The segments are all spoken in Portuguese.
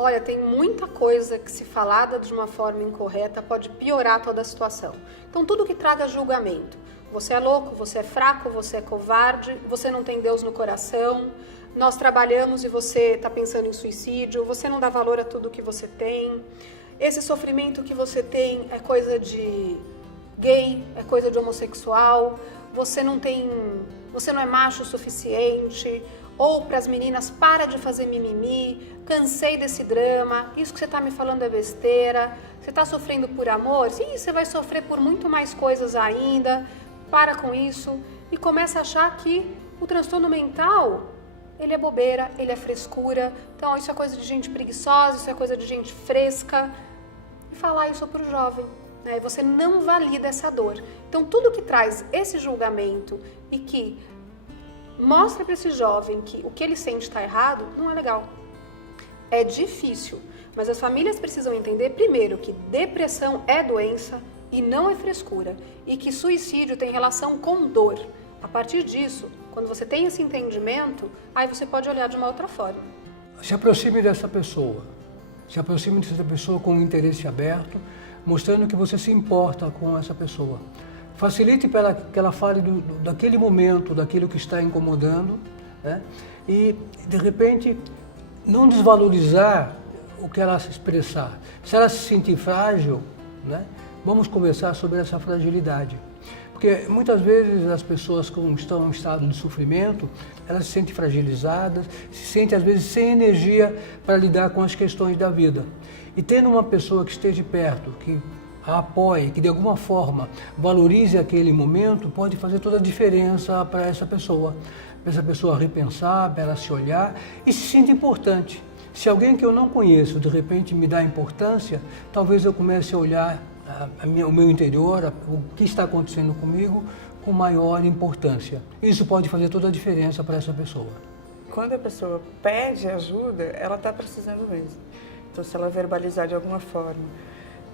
Olha, tem muita coisa que, se falada de uma forma incorreta, pode piorar toda a situação. Então, tudo que traga julgamento. Você é louco, você é fraco, você é covarde, você não tem Deus no coração, nós trabalhamos e você está pensando em suicídio, você não dá valor a tudo que você tem, esse sofrimento que você tem é coisa de gay, é coisa de homossexual, você não é macho o suficiente, ou para as meninas, para de fazer mimimi, cansei desse drama, isso que você está me falando é besteira, você está sofrendo por amor? Sim, você vai sofrer por muito mais coisas ainda, para com isso, e começa a achar que o transtorno mental, ele é bobeira, ele é frescura, então isso é coisa de gente preguiçosa, isso é coisa de gente fresca, e falar isso para o jovem. Você não valida essa dor. Então, tudo que traz esse julgamento e que mostra para esse jovem que o que ele sente está errado, não é legal. É difícil, mas as famílias precisam entender, primeiro, que depressão é doença e não é frescura, e que suicídio tem relação com dor. A partir disso, quando você tem esse entendimento, aí você pode olhar de uma outra forma. Se aproxime dessa pessoa com um interesse aberto, mostrando que você se importa com essa pessoa. Facilite para que ela fale daquele momento, daquilo que está incomodando, né? E, de repente, não desvalorizar o que ela se expressar. Se ela se sentir frágil, né? Vamos conversar sobre essa fragilidade. Porque muitas vezes as pessoas que estão em estado de sofrimento, elas se sentem fragilizadas, se sentem às vezes sem energia para lidar com as questões da vida. E tendo uma pessoa que esteja perto, que a apoie, que de alguma forma valorize aquele momento, pode fazer toda a diferença para essa pessoa repensar, para ela se olhar e se sentir importante. Se alguém que eu não conheço de repente me dá importância, talvez eu comece a olhar o meu interior, o que está acontecendo comigo, com maior importância. Isso pode fazer toda a diferença para essa pessoa. Quando a pessoa pede ajuda, ela está precisando mesmo. Então, se ela verbalizar de alguma forma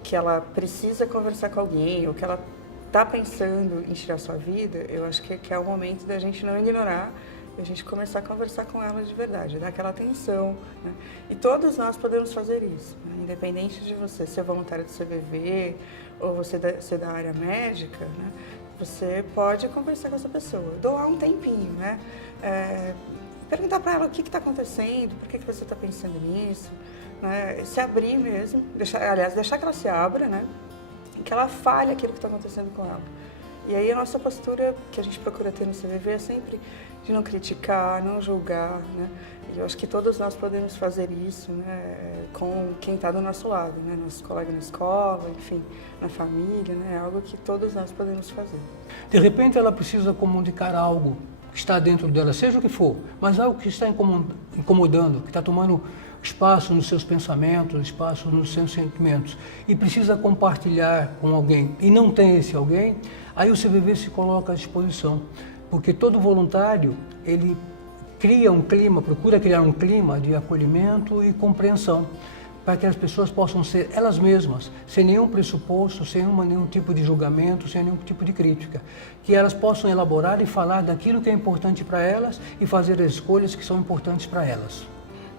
que ela precisa conversar com alguém ou que ela está pensando em tirar sua vida, eu acho que é o momento da gente não ignorar e a gente começar a conversar com ela de verdade, dar aquela atenção, né? E todos nós podemos fazer isso, né? Independente de você ser voluntário do CVV ou você ser da área médica, né? Você pode conversar com essa pessoa, doar um tempinho, né? Perguntar para ela o que está acontecendo, por que você está pensando nisso, né? Se abrir mesmo, deixar que ela se abra, né? E que ela fale aquilo que está acontecendo com ela. E aí a nossa postura que a gente procura ter no CVV é sempre de não criticar, não julgar, né? E eu acho que todos nós podemos fazer isso, né? Com quem está do nosso lado, né? Nossos colegas na escola, enfim, na família, né? É algo que todos nós podemos fazer. De repente ela precisa comunicar algo que está dentro dela, seja o que for, mas algo que está incomodando, que está tomando espaço nos seus pensamentos, espaço nos seus sentimentos, e precisa compartilhar com alguém, e não tem esse alguém, aí o CVV se coloca à disposição, porque todo voluntário, ele procura criar um clima de acolhimento e compreensão, para que as pessoas possam ser elas mesmas, sem nenhum pressuposto, sem nenhum tipo de julgamento, sem nenhum tipo de crítica. Que elas possam elaborar e falar daquilo que é importante para elas e fazer as escolhas que são importantes para elas.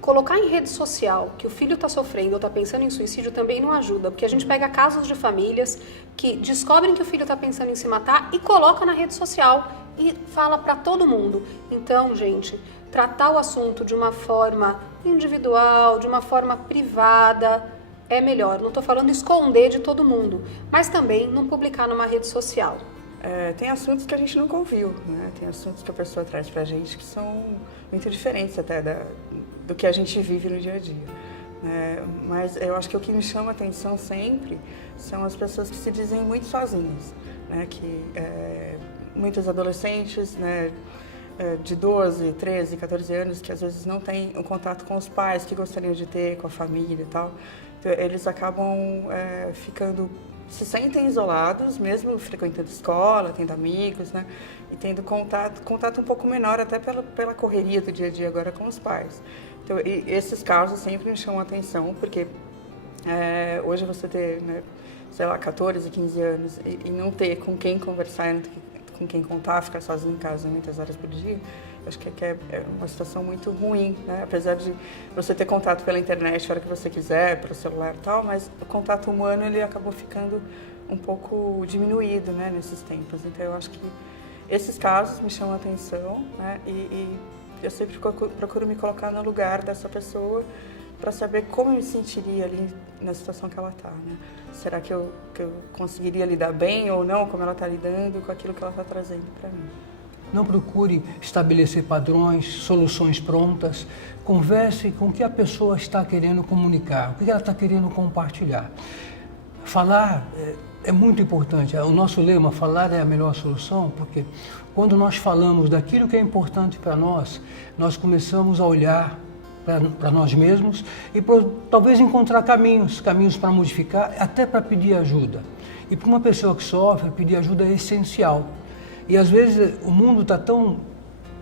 Colocar em rede social que o filho está sofrendo ou está pensando em suicídio também não ajuda, porque a gente pega casos de famílias que descobrem que o filho está pensando em se matar e coloca na rede social e fala para todo mundo. Então, gente, tratar o assunto de uma forma individual, de uma forma privada, é melhor. Não estou falando esconder de todo mundo, mas também não publicar numa rede social. Tem assuntos que a gente nunca ouviu, né? Tem assuntos que a pessoa traz pra gente que são muito diferentes até do que a gente vive no dia a dia. Mas eu acho que o que me chama a atenção sempre são as pessoas que se dizem muito sozinhas, né? Muitos adolescentes, né? De 12, 13, 14 anos, que às vezes não têm um contato com os pais que gostariam de ter, com a família e tal. Então, eles acabam se sentem isolados, mesmo frequentando escola, tendo amigos, né? E tendo contato um pouco menor, até pela correria do dia a dia agora com os pais. Então, esses casos sempre me chamam a atenção, porque hoje você ter, né, sei lá, 14, 15 anos e não ter com quem conversar, com quem contar, ficar sozinho em casa muitas horas por dia, Acho que é uma situação muito ruim, né? Apesar de você ter contato pela internet a hora que você quiser, pelo celular e tal, mas o contato humano ele acabou ficando um pouco diminuído, né, nesses tempos. Então eu acho que esses casos me chamam a atenção, né? E eu sempre procuro me colocar no lugar dessa pessoa para saber como eu me sentiria ali na situação que ela está, né? Será que eu conseguiria lidar bem ou não, como ela está lidando com aquilo que ela está trazendo para mim? Não procure estabelecer padrões, soluções prontas. Converse com o que a pessoa está querendo comunicar, o que ela está querendo compartilhar. Falar é muito importante. O nosso lema, falar é a melhor solução, porque quando nós falamos daquilo que é importante para nós, nós começamos a olhar para nós mesmos e talvez encontrar caminhos para modificar, até para pedir ajuda. E para uma pessoa que sofre, pedir ajuda é essencial. E às vezes o mundo está tão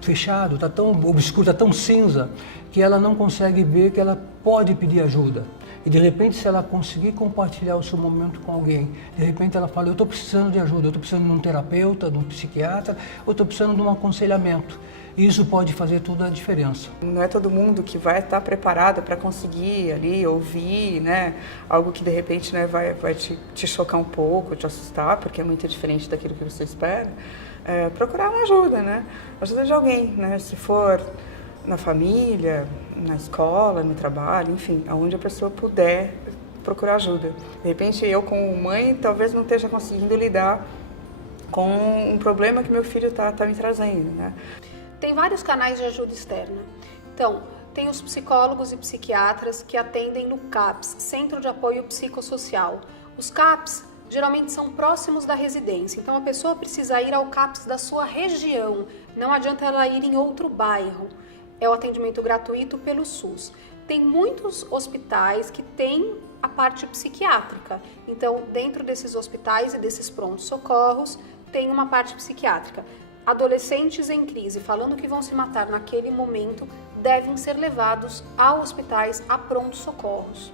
fechado, está tão obscuro, está tão cinza, que ela não consegue ver que ela pode pedir ajuda. E de repente, se ela conseguir compartilhar o seu momento com alguém, de repente ela fala, eu estou precisando de ajuda, eu estou precisando de um terapeuta, de um psiquiatra, ou estou precisando de um aconselhamento. E isso pode fazer toda a diferença. Não é todo mundo que vai estar preparado para conseguir ali ouvir, né, algo que de repente, né, vai te chocar um pouco, te assustar, porque é muito diferente daquilo que você espera. Procurar uma ajuda, né? Ajuda de alguém, né? Se for na família, na escola, no trabalho, enfim, aonde a pessoa puder procurar ajuda. De repente, eu como mãe, talvez não esteja conseguindo lidar com um problema que meu filho tá me trazendo, né? Tem vários canais de ajuda externa. Então, tem os psicólogos e psiquiatras que atendem no CAPS, Centro de Apoio Psicossocial. Os CAPS geralmente são próximos da residência, então a pessoa precisa ir ao CAPS da sua região, não adianta ela ir em outro bairro. É o atendimento gratuito pelo SUS. Tem muitos hospitais que têm a parte psiquiátrica, então dentro desses hospitais e desses prontos-socorros tem uma parte psiquiátrica. Adolescentes em crise, falando que vão se matar naquele momento, devem ser levados a hospitais, a prontos-socorros.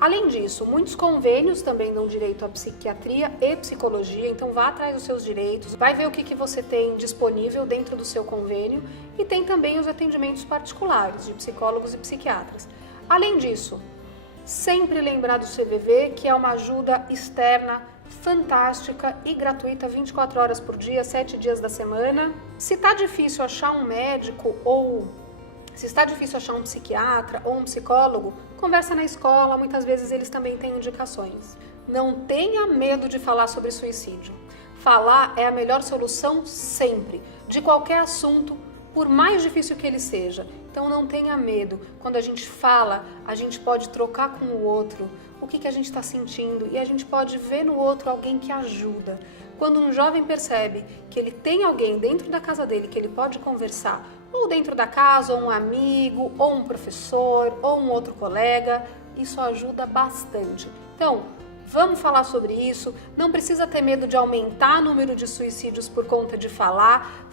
Além disso, muitos convênios também dão direito à psiquiatria e psicologia, então vá atrás dos seus direitos, vai ver o que você tem disponível dentro do seu convênio e tem também os atendimentos particulares de psicólogos e psiquiatras. Além disso, sempre lembrar do CVV, que é uma ajuda externa fantástica e gratuita 24 horas por dia, 7 dias da semana. Se está difícil achar um médico ou se está difícil achar um psiquiatra ou um psicólogo, conversa na escola, muitas vezes eles também têm indicações. Não tenha medo de falar sobre suicídio. Falar é a melhor solução sempre, de qualquer assunto, por mais difícil que ele seja. Então não tenha medo. Quando a gente fala, a gente pode trocar com o outro o que a gente está sentindo e a gente pode ver no outro alguém que ajuda. Quando um jovem percebe que ele tem alguém dentro da casa dele que ele pode conversar, ou dentro da casa, ou um amigo, ou um professor, ou um outro colega, isso ajuda bastante. Então, vamos falar sobre isso, não precisa ter medo de aumentar o número de suicídios por conta de falar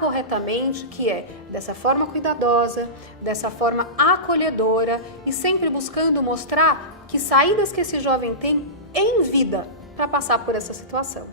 corretamente, que é dessa forma cuidadosa, dessa forma acolhedora e sempre buscando mostrar que saídas que esse jovem tem em vida para passar por essa situação.